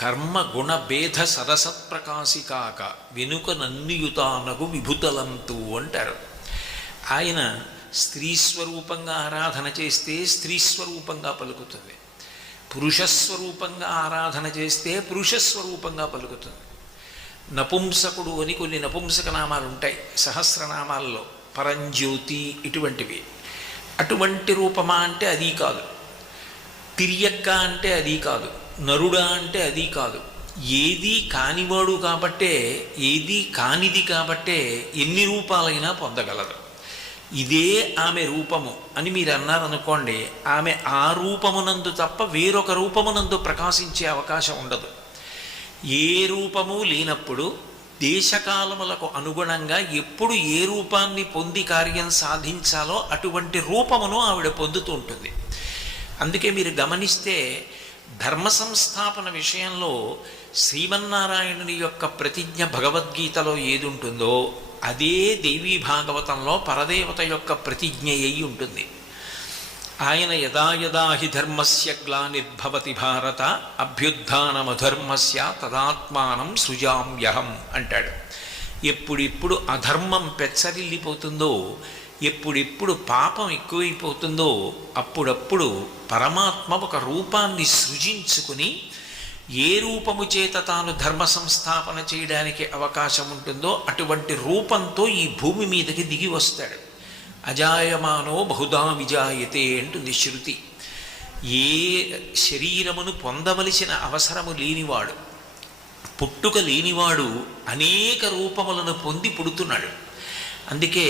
కర్మ గుణ భేద సరసత్ప్రకాశికాక వెనుక నన్నియుతానగు విభుతలంతు అంటారు. ఆయన స్త్రీ స్వరూపంగా ఆరాధన చేస్తే స్త్రీ స్వరూపంగా పలుకుతుంది, పురుషస్వరూపంగా ఆరాధన చేస్తే పురుషస్వరూపంగా పలుకుతుంది. నపుంసకుడు అని కొన్ని నపుంసక నామాలు ఉంటాయి సహస్రనామాల్లో, పరంజ్యోతి ఇటువంటివి. అటువంటి రూపమా అంటే అది కాదు, తిరియక్క అంటే అది కాదు, నరుడా అంటే అది కాదు. ఏది కానివాడు కాబట్టే, ఏది కానిది కాబట్టే ఎన్ని రూపాలైనా పొందగలదు. ఇదే ఆమె రూపము అని మీరు అన్నారనుకోండి, ఆమె ఆ రూపమునందు తప్ప వేరొక రూపమునందు ప్రకాశించే అవకాశం ఉండదు. ఏ రూపము లేనప్పుడు దేశకాలములకు అనుగుణంగా ఎప్పుడు ఏ రూపాన్ని పొంది కార్యం సాధించాలో అటువంటి రూపమును ఆవిడ పొందుతూ ఉంటుంది. అందుకే మీరు గమనిస్తే ధర్మ సంస్థాపన విషయంలో శ్రీమన్నారాయణుని యొక్క ప్రతిజ్ఞ భగవద్గీతలో ఏది ఉంటుందో అదే దేవీ భాగవతంలో పరదేవత యొక్క ప్రతిజ్ఞ అయి ఉంటుంది. ఆయన యదా యదా హి ధర్మస్య గ్లానిర్భవతి భారత అభ్యుత్థానమధర్మస్య తదాత్మానం సృజామ్యహం అంటాడు. ఎప్పుడిప్పుడు అధర్మం పెచ్చరిల్లిపోతుందో, ఎప్పుడెప్పుడు పాపం ఎక్కువైపోతుందో అప్పుడప్పుడు పరమాత్మ ఒక రూపాన్ని సృజించుకుని ఏ రూపము చేత తాను ధర్మ సంస్థాపన చేయడానికి అవకాశం ఉంటుందో అటువంటి రూపంతో ఈ భూమి మీదకి దిగి వస్తాడు. అజాయమానో బహుదా విజాయతే అంటుంది శృతి. ఏ శరీరమును పొందవలసిన అవసరము లేనివాడు, పుట్టుక లేనివాడు అనేక రూపములను పొంది పుడుతున్నాడు. అందుకే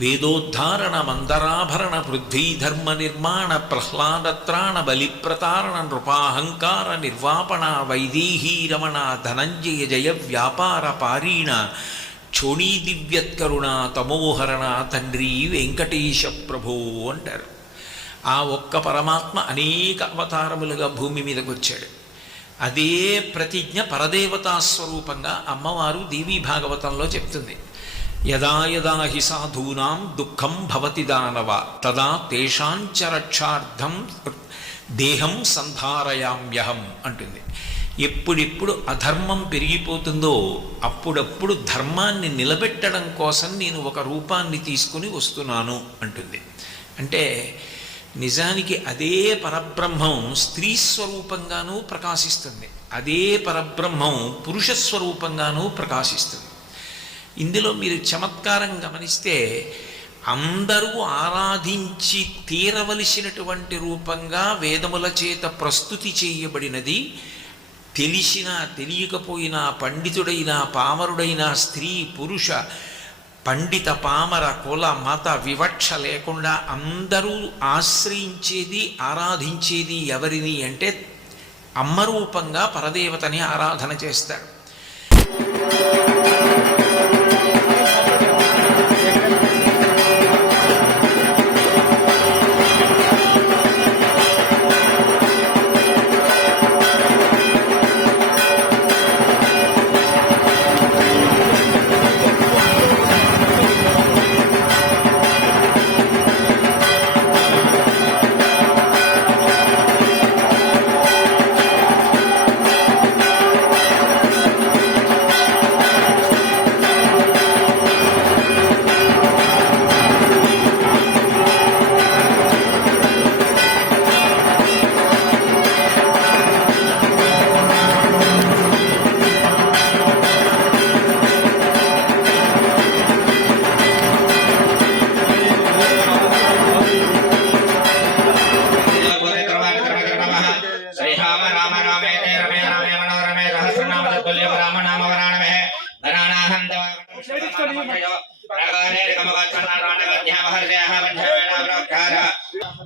వేదోద్ధారణ మందరాభరణ పృథ్వీధర్మ నిర్మాణ ప్రహ్లాదత్రాణ బలిప్రతారణ నృపాహంకార నిర్వాపణ వైదేహీ రమణ ధనంజయ జయ వ్యాపార పారీణ క్షోణీ దివ్యత్కరుణ తమోహరణ తండ్రి వెంకటేశ ప్రభో అంటారు. ఆ ఒక్క పరమాత్మ అనేక అవతారములుగా భూమి మీదకి వచ్చాడు. అదే ప్రతిజ్ఞ పరదేవతా స్వరూపంగా అమ్మవారు దేవీ భాగవతంలో చెప్తుంది. యదా యదా హి సాధూనాం దుఃఖం భవతి దానవ తదా తేషాంచ రక్షార్థం దేహం సంధారయామ్యహం అంటుంది. ఎప్పుడెప్పుడు అధర్మం పెరిగిపోతుందో అప్పుడప్పుడు ధర్మాన్ని నిలబెట్టడం కోసం నేను ఒక రూపాన్ని తీసుకుని వస్తున్నాను అంటుంది. అంటే నిజానికి అదే పరబ్రహ్మం స్త్రీ స్వరూపంగానూ ప్రకాశిస్తుంది, అదే పరబ్రహ్మం పురుష స్వరూపంగానూ ప్రకాశిస్తుంది. ఇందులో మీరు చమత్కారం గమనిస్తే అందరూ ఆరాధించి తీరవలసినటువంటి రూపంగా వేదముల చేత ప్రస్తుతి చేయబడినది తెలిసినా తెలియకపోయినా, పండితుడైనా పామరుడైనా, స్త్రీ పురుష పండిత పామర కుల మత వివక్ష లేకుండా అందరూ ఆశ్రయించేది ఆరాధించేది ఎవరిని అంటే అమ్మరూపంగా పరదేవతని ఆరాధన చేస్తారు.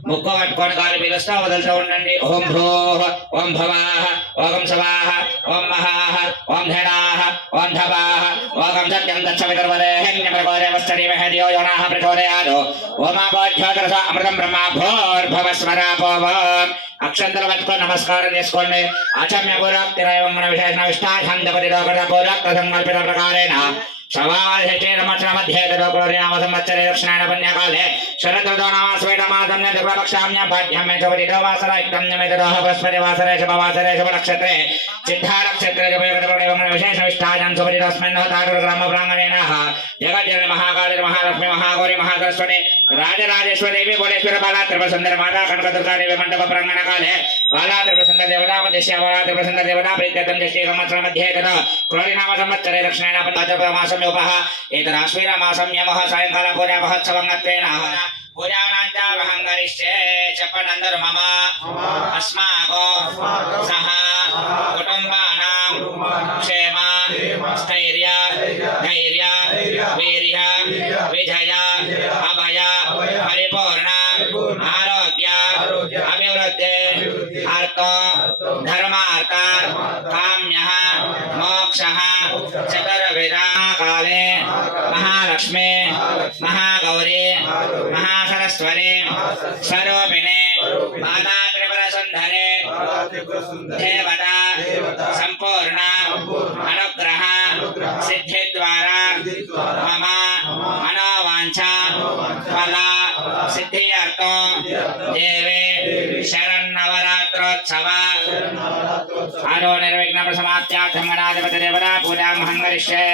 ముక్క పట్టుకొని కాలు పిలుస్తా వదులుతూ ఉండండి. ఓం భ్రోః ఓం భవాః ఓం సవాః ఓం మహాః ఓం ధనాః ఓం ధవాః ఓం సత్యం దచ్చవితుర్వరేణ్యమృగోరేవస్తరీమహే ధియో యో నః ప్రచోదయాత్ ఓమాపోధ్యోతరస అమృతం బ్రహ్మ భోర్భవస్వరాపోవం. అక్షంతలు పట్టుకొని నమస్కారం చేసుకోండి. ఆచమ్య పూర్వక్తిరైవం మన విశేషణ విష్టాఛందపతిలోకృత పూర్వక్త సంకల్పిత ప్రకారేణ सवाषष्ठीरमक्षण मध्ये तदोक्रोरिनाम संवत्सरे दक्षिणायन पुण्यकाले शरदृतो नाम स्वेदमासं शुक्लपक्षाम्यां पाठ्याम्ये शुभदिनवासरयुक्तम्यमे तदोह बृहस्पतिवासरे शुभवासरे शुभनक्षत्रे सिद्धानक्षत्रे शुभयोगतपदेवं विशेषविष्टायां शुभदिनस्मिन् तारुग्रामप्राङ्गणेन जगज्जननी महाकाली महालक्ष्मी महागौरी महासरस्वती राजराजेश्वरी भुवनेश्वरी बाला त्रिपुरसुन्दरी माता कनकदुर्गा देवी मंडप प्रांगण काले बाला त्रिपुरसुन्दरी देवता मध्यस्या बाला त्रिपुरसुन्दरी देवता प्रीत्यर्थं ज्येष्ठीसंवत्सर मध्ये तदा क्रोधिनाम संवत्सरे दक्षिणेन भाद्रपदमासम्योपः एतदाश्विनमासं यमः सायंकाल पूजा महोत्सवं गत्वेन पूजानाञ्च महं करिष्ये चपनन्दरु मम अस्माको सह कुटुम्बानां क्षेम स्थैर्य धैर्य वीर्य विजय अभय परिपूर्ण आरोग्य अभिवृद्धि अर्थ धर्मार्थ काम्यः मोक्षः चतुर्विधा काले महालक्ष्मी महागौरी महासरस्वती स्वरूपिणे माता त्रिपुरसुन्दरी देवता संपूर्ण अनुग्रह सिद्धि द्वारा मम मनोवांछा फल सिद्ध्यर्थं देवे शरन्नवरात्रोत्सव आरो निर्विघ्न समाप्त्यार्थं गणाधिपति देवता पूजा महं करिष्ये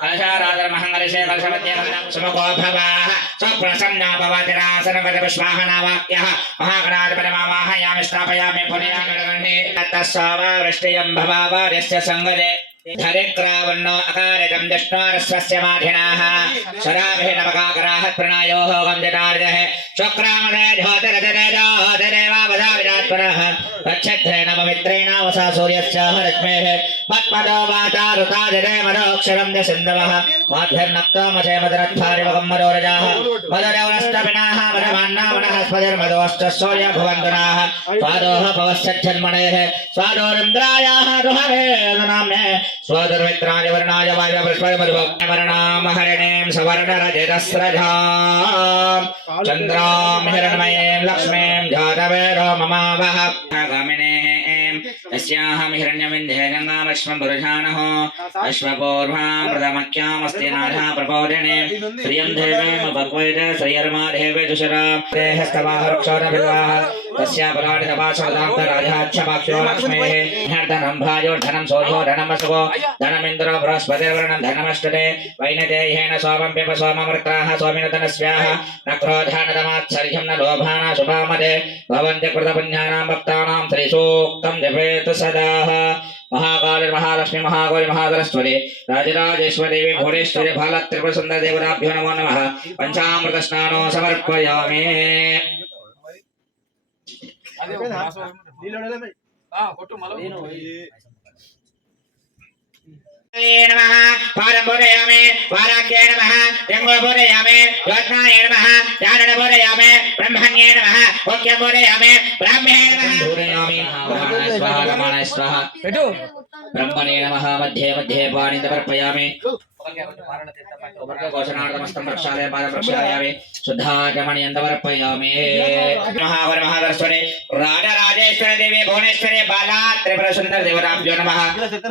कलशाराधन महं करिष्ये कलशमध्ये सुमुखो भवः स्वप्रसन्ना भवतिरासनगत पुष्पाहनावाक्यः महागणाधिपति मावाहयामि स्थापयामि पुण्यागणगण्ये तत्सवावृष्टियं भवावार्यस्य संगदे धरिक्रावन्नो अकारितं दष्टारस्वस्य माधिनाः शराभिः नवकाकराः प्रणायोः गन्धितार्जः शुक्रामदे ज्योतिरजदेवावधाविजात्पुरः नक्षत्रेण पवित्रेण वसा सूर्यस्य रश्मेः पद्मदो वाता ऋताजरे मदोक्षरं च सिन्धवः माध्यर्नक्तमसे मदरत्थारिवकं मदोरजाः मदरवनस्तपिनाः मदमान्ना वनस्पतिर्मदोश्च सूर्य भुवन्तुनाः स्वादोः भवस्यच्छन्मणेः स्वादोरिन्द्रायाः दुहवे नाम्ने स्वदुर्मित्राय वर्णाय वाय बृहस्पतिर्मरुवर्णाम हरिणीं सवर्णरजतस्रजां चन्द्रां हिरण्मयीं लक्ष्मीं जातवेदो ममावह गामिनीं तस्याहं हिरण्यविन्ध्ये गङ्गामश्वं पुरुषाणः अश्वपूर्वां प्रथमख्यामस्ति नाथा प्रपोधिनीं श्रियं देवीमुपक्वैत श्रियर्मा देवे दुषरां देहस्तवाह वृक्षोरभिवाह तस्या पलाडितपाशोदान्तराजाच्छपाक्षो लक्ष्मीः धनं भाजोर्धनं सोऽधोधनं वसुको धनमिन्द्रो बृहस्पतिर्वरणं धनमष्टते वैनतेयेन सोमं पिब सोममृताः सोमिनतनस्याः न क्रोधानदमात्सर्यं न लोभाना शुभामदे भवन्ति कृतपुण्यानां भक्तानां श्रीसूक्तं जपेत सदाः महाकाली महालक्ष्मी महागौरी महासरस्वती राजराजेश्वरी भुवनेश्वरी बाला त्रिपुरसुन्दरी देवताभ्यो नमो नमः पंचामृत स्नानो समर्पयामि नमः पारं बोधयामि वाराख्ये नमः यङ्गो बोधयामि ज्योत्स्नाय नमः चारण बोधयामि ब्रह्मण्ये नमः ओक्यं बोधयामि ब्राह्मणे नमः बोधयामि ब्रह्मणाय स्वाहा रमणाय स्वाहा ब्रह्मणे नमः मध्ये मध्ये पाणिं समर्पयामि घोषणार्थमस्तं प्रक्षालय पादं प्रक्षालयामि शुद्धाचमणीयं समर्पयामि महागौरी महासरस्वती राजराजेश्वरी देवी भुवनेश्वरी बाला त्रिपुरसुन्दरी देवताभ्यो नमः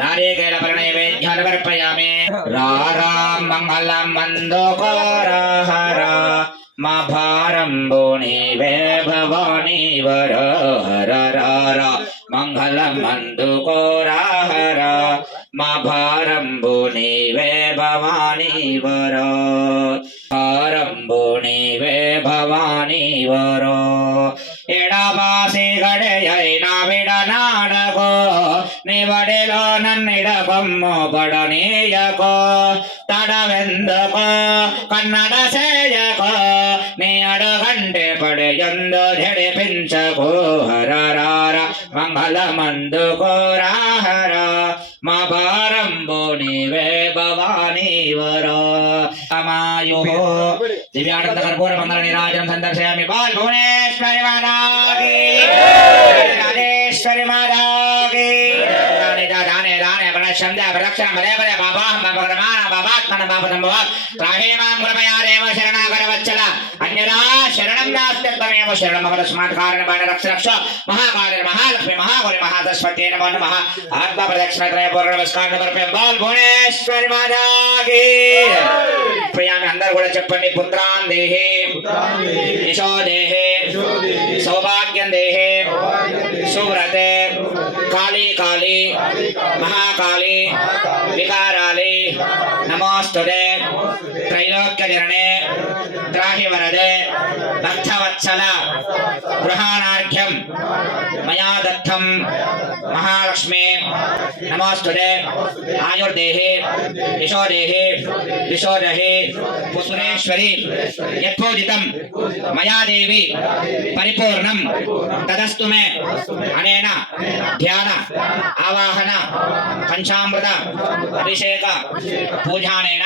नारिकेलफलनैवेद्यं समर्पयामि रारां मङ्गलं मन्दोकोराहर मा भारं बोणिवे भवानी वर हर हर मङ्गलं मन्दोकोराहर मा भारं बोणिवे भवानी वर भारं बोणिवे भवानी वर एडवासी गडेयैन विडनाडको निवडिलो नन्निडबम्मो बडनीयको तडवेंदको कन्नड सेयको नी अडगंटे पडेयंदो झेडिपिंचको हररार मंगलमंदुको राहर मा भारं बोणिवे भवानी वर अमायुः दिव्यानंद कर्पूर मंगल निराजनं संदर्शयामि बाल भुवनेश्वरी माता की राजेश्वरी माता की दाने सर्वाणि प्रणश्यन्ते अभिरक्षण मदे मदे बाबाहं बाबक्रमाण बाबात्मन बाबतं भवात् त्राहि मां कृपया देव शरणागतवत्सल अन्यदा शरणं नास्ति त्वमेव शरणं मम तस्मात् कारणेन रक्ष रक्ष महाकाली महालक्ष्मी महागौरी महासरस्वती नमो नमः आत्मा प्रदक्षिण त्रय पूर्ण नमस्कार समर्पयामि बोल भुवनेश्वरी माता की ప్రియామి అందరూ కూడా చెప్పండి పుత్రాన్ దేహే యశో దేహే సౌభాగ్యం దేహే సువ్రతే కాళీ కాళీ మహాకాళీ వికారాలి నమోస్తుతే త్రైలోక్య జననే త్రాహి వరదే భక్తవత్సల గృహాణార్ఘ్యం మయా దత్తం మహాలక్ష్మి నమోస్తుతే ఆయుర్దేహే యశోదేహే విశోదహే పుసురేశ్వరి యత్పోదితం మయా దేవి పరిపూర్ణం తదస్తు మే అనేన ధ్యాన ఆవాహన పంచామృత అభిషేక పూజానేన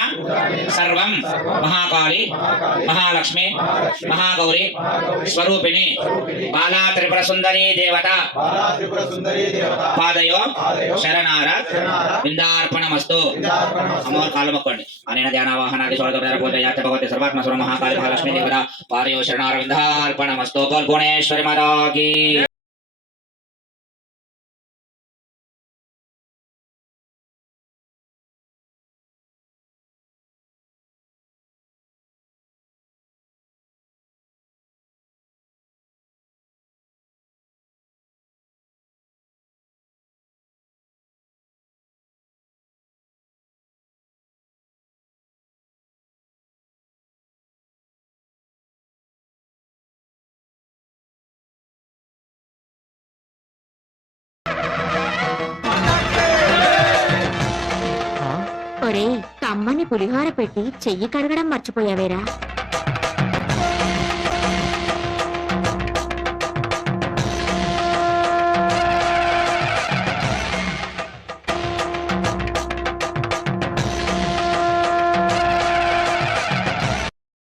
సర్వం మహాకాళి మహాలక్ష్మి మహాగౌరి స్వరూపిణి బాలా త్రిపుర సుందరి దేవత పాదయో శరణార విందార్పణమస్తు అమ్మవారి కాళ్ళు మొక్కండి అనేన ధ్యానావాహనాది పూజయాచ భగవతి సర్వాత్మ స్వరం మహాకాళి మహాలక్ష్మి దేవత పాదయో శరణార విందార్పణమస్తు బోల్ భువనేశ్వరి మాతా కీ ఒరే కమ్మని పులిహోర పెట్టి చెయ్యి కడగడం మర్చిపోయావేరా